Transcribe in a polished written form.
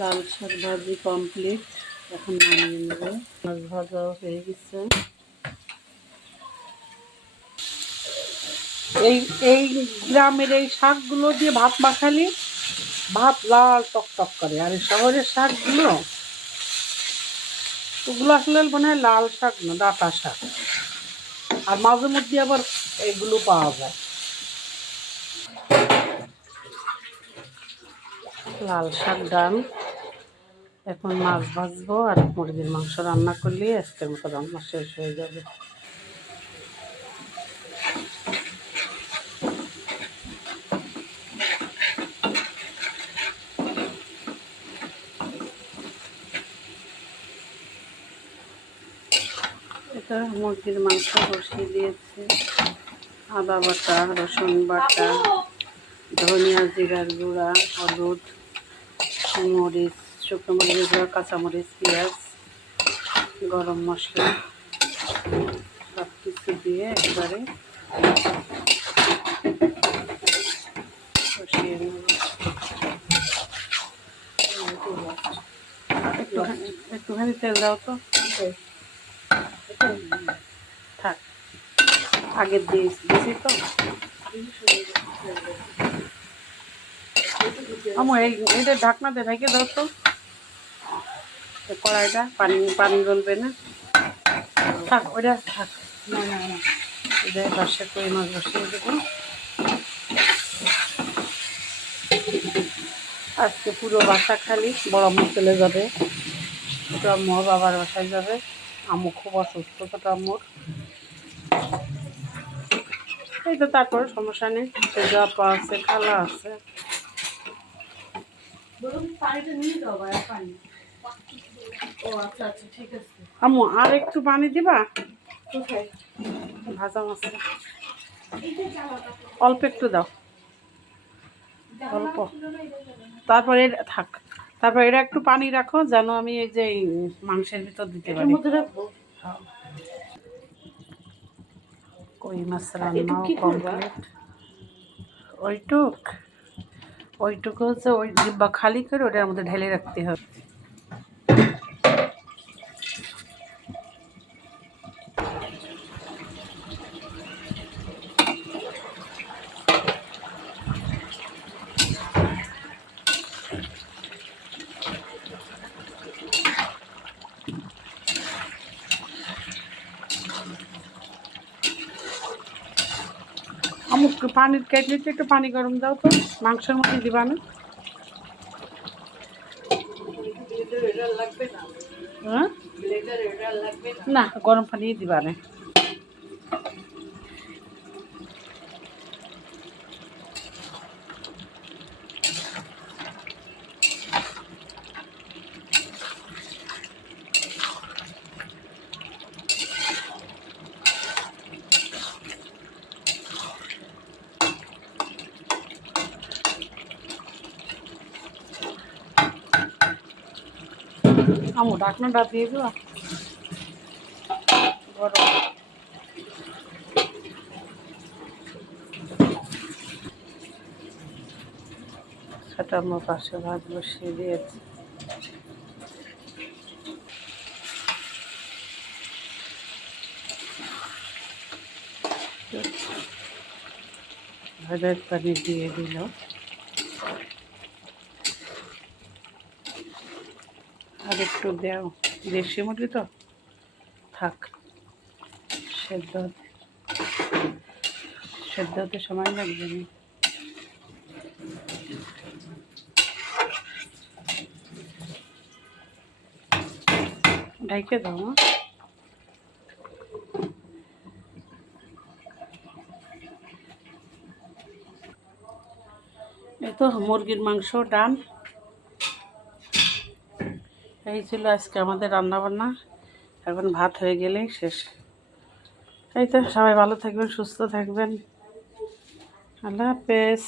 লাল শাক ভাজি কমপ্লিট, এখন নামিয়ে নেবে। মাছ ভাজাও হয়ে গেছে। এই এই গ্রামের এই শাকগুলো দিয়ে ভাত মাখালি ভাত লাল টকটক করে, আর এই শহরের শাকগুলো ওগুলো আসলে মনে হয় লাল শাক না, ডাঁটা শাক। আর মাঝে মধ্যে আবার এগুলো পাওয়া যায়। লাল শাক ডাল, এখন মাছ ভাজবো আর মুরগির মাংস রান্না করলে আজকের মতো রান্না শেষ হয়ে যাবে। এটা মুরগির মাংস বসিয়ে দিয়েছে। আদা বাটা, রসুন বাটা, ধনিয়া জিরার গুঁড়া, হলুদ, মরিচ, শুকনো মরিচের গুঁড়া, কাঁচামরিচ, পেঁয়াজ, গরম মশলা সব কিছু দিয়ে একবারে বসিয়ে নেব। একটুখানি তেল দাও তো, থাক, আগের দিয়েছি তো। আমার এইটা ঢাকনাতে ঢেকে দাও তো, কড়াইটা পানি গলবে না। থাক, ওইটা থাক, না না না, এটা বাসা করে মাছ বসিয়ে দেবো। আজকে পুরো বাসা খালি বড় আম্মু চলে যাবে, ছোট আম্মু বাবার বাসায় যাবে। আম্মু খুব অসুস্থ, ছোট আম্মুর। এই তো তারপর সমস্যা নেই, সেজা আপা আছে, খালা আছে। আম্মু আর একটু পানি দিবা? ভাজা মাছ অল্প একটু দাও, অল্প। তারপরে থাক, তারপর এটা একটু পানি রাখো যেন আমি এই যে মাংসের ভিতর দিতে পারি। কই মাছ রান্নাও কমপ্লিট। ওইটুকু হচ্ছে ওই ডিব্বা খালি করে ওটার মধ্যে ঢেলে রাখতে হবে। আমুক পানির কেটলিতে একটু পানি গরম দাও তো, মাংসের মধ্যে দিবা না? হ্যাঁ, না, গরম পানি দিবা না। আমু ঢাকনাটা দিয়ে দিবা গরম। সেটা আমার পাশে ভাত বসিয়ে দিয়েছে। ভাজার পানি দিয়ে দিল। আর একটু দাও, দেশি মুরগি তো, থাক, সেদ্ধ হতে সময় লাগবে না। ঢাইকে দাও। এই তো মুরগির মাংস ডান। এই ছিল আজকে আমাদের রান্নাবান্না। এখন ভাত হয়ে গেলেই শেষ। এই তো, সবাই ভালো থাকবেন, সুস্থ থাকবেন। আল্লাহ হাফেজ।